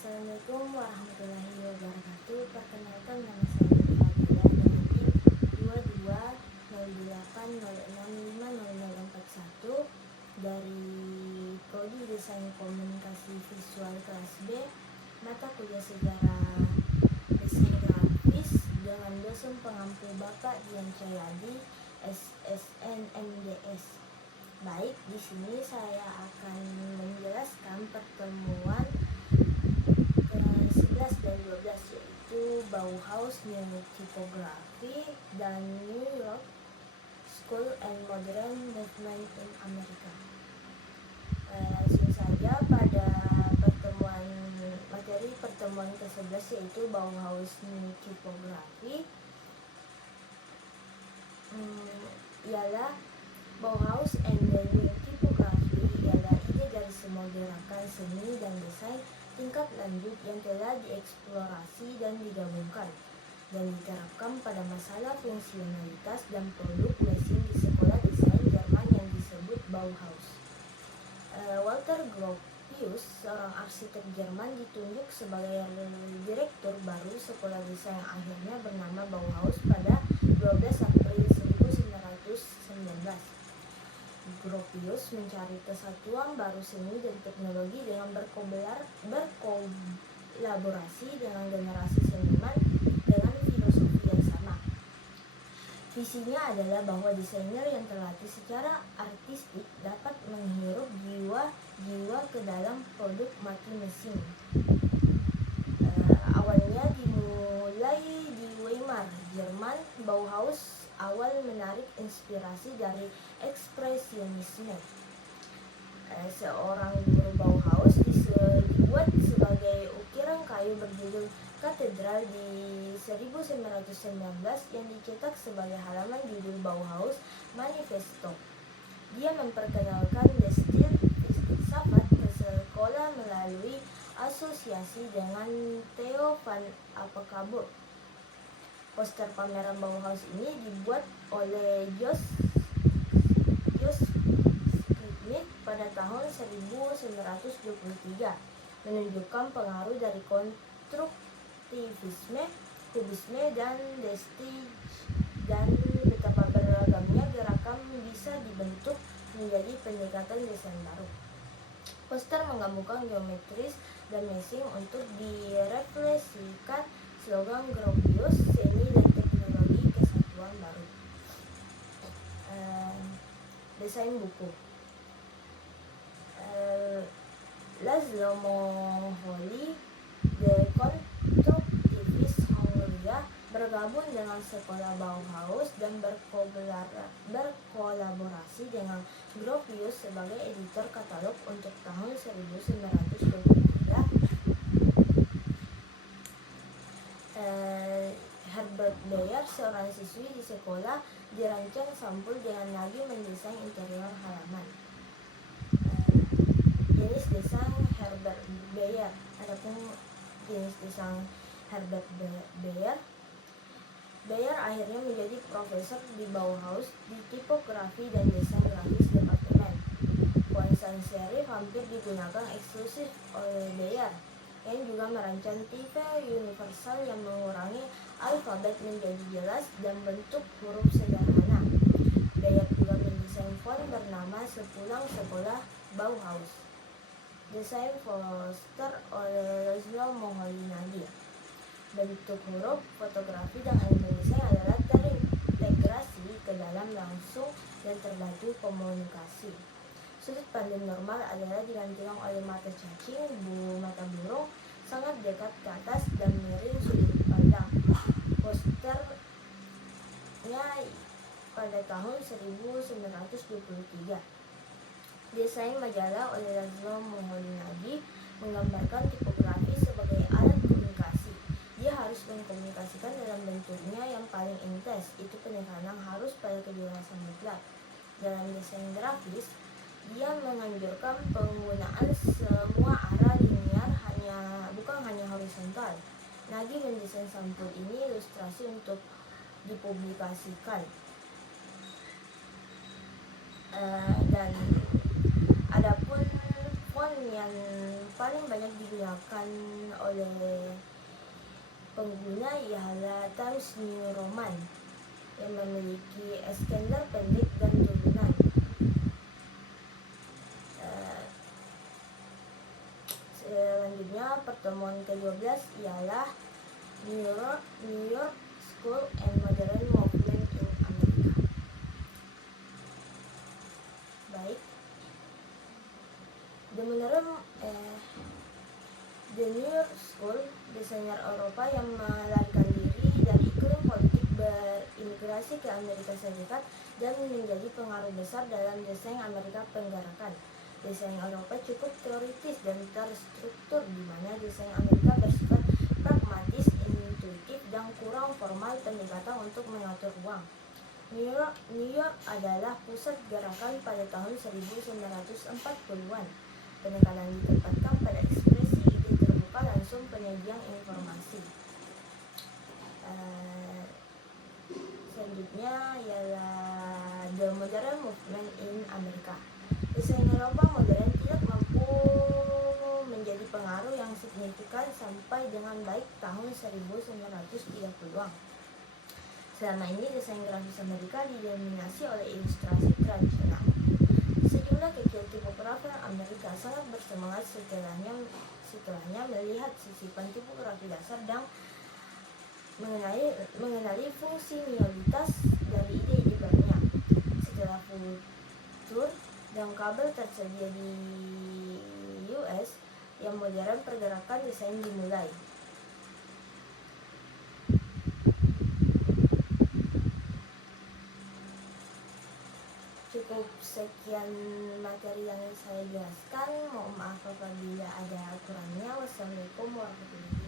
Assalamualaikum warahmatullahi wabarakatuh. Perkenalkan, nama saya Fadila dengan NIM 2208065041 dari Prodi Desain Komunikasi Visual kelas B, mata kuliah Sejarah Desain Grafis dengan dosen pengampu Bapak Dian Cahyadi, SSN MDS. Baik, di sini saya akan menjelaskan pertemuan ke-11 dan 12, yaitu Bauhaus New Typography dan New York School and Modern Movement in America. Langsung saja pada materi pertemuan ke-11, yaitu Bauhaus New Typography, ialah Bauhaus and the New Typography ialah ide dari semua gerakan seni dan desain tingkat lanjut yang telah dieksplorasi dan digabungkan dan diterapkan pada masalah fungsionalitas dan produk mesin di sekolah desain Jerman yang disebut Bauhaus. Walter Gropius, seorang arsitek Jerman, ditunjuk sebagai direktur baru sekolah desain yang akhirnya bernama Bauhaus pada 12 April 1919. Gropius mencari kesatuan baru seni dan teknologi dengan berkolaborasi dengan generasi seniman dengan filosofi yang sama. Visinya adalah bahwa desainer yang terlatih secara artistik dapat menghirup jiwa ke dalam produk mati mesin. Awalnya dimulai di Weimar, Jerman. Bauhaus awal menarik inspirasi dari ekspresionisme. Seorang guru Bauhaus dibuat sebagai ukiran kayu berjudul Katedral di 1919 yang dicetak sebagai halaman judul Bauhaus Manifesto. Dia memperkenalkan stil filsafat ke sekolah melalui asosiasi dengan Theo van Avacabo. Poster pameran Bauhaus ini dibuat oleh Jos Skripnik pada tahun 1923, menunjukkan pengaruh dari konstruktivisme, kubisme, dan vestige, dan betapa beragamnya gerakan bisa dibentuk menjadi pendekatan desain baru. Poster menggabungkan geometris dan mesin untuk direfleksikan slogan Gropius, seni dan teknologi kesatuan baru. Desain buku. Laszlo Moholy, The Constructivist Hungria, bergabung dengan sekolah Bauhaus dan berkolaborasi dengan Gropius sebagai editor katalog untuk tahun 1923. Herbert Bayer, seorang siswi di sekolah, dirancang sampul dengan lagi mendesain interior halaman. Jenis desain Herbert Bayer. Adapun jenis desain Herbert Bayer akhirnya menjadi profesor di Bauhaus di tipografi dan desain grafis departemen. Font sans serif hampir digunakan eksklusif oleh Bayer, yang juga merancang tipe universal yang mengurangi alfabet menjadi jelas dan bentuk huruf sederhana. Bayer juga mendesain font bernama sepulang sekolah Bauhaus. Desain poster oleh Laszlo Moholy Nadir. Bentuk huruf, fotografi, dan elemen desain adalah terintegrasi ke dalam langsung dan terbantu komunikasi. Sudut pandang normal adalah digantikan oleh mata cacing, mata burung, sangat dekat ke atas dan miring sudut pandang. Posternya pada tahun 1923. Desain majalah oleh Laszlo Moholy Nadir menggambarkan tipografi sebagai alat komunikasi. Dia harus mengkomunikasikan dalam bentuknya yang paling intens, itu penekanan harus pada kejelasan mutlak. Dalam desain grafis, dia menganjurkan penggunaan semua arah linear, bukan hanya horizontal. Nadir mendesain sampul ini ilustrasi untuk dipublikasikan. Dan adapun font yang paling banyak digunakan oleh pengguna ialah Times New Roman yang memiliki extender pendek dan turunan. Selanjutnya, pertemuan ke-12 ialah New York School and Modern Movement in America. Baik, The New York School, desainer Eropa yang melarikan diri dari iklim politik berimigrasi ke Amerika Serikat dan menjadi pengaruh besar dalam desain Amerika Penggarakan. Desain Eropa cukup teoritis dan terstruktur, di mana desain Amerika bersifat pragmatis, intuitif, dan kurang formal pendekatan untuk mengatur ruang. New York adalah pusat gerakan pada tahun 1940-an. Penekanan ditempatkan pada ekspresi ide terbuka langsung penyajian informasi. Selanjutnya ialah The Modern Movement in America. Desain Eropa modern tidak mampu menjadi pengaruh yang signifikan sampai dengan baik tahun 1930-an. Selama ini, desain grafis Amerika didominasi oleh ilustrasi tradisional. Sejumlah kecil tipografer Amerika sangat bersemangat setelahnya melihat sisipan tipografi dasar dan mengenali fungsionalitas dari ide-ide barunya. Setelah futur dan kabel tersedia di US, yang modern pergerakan desain dimulai. Cukup sekian materi yang saya jelaskan. Mohon maaf apabila ada kurangnya. Wassalamualaikum warahmatullahi wabarakatuh.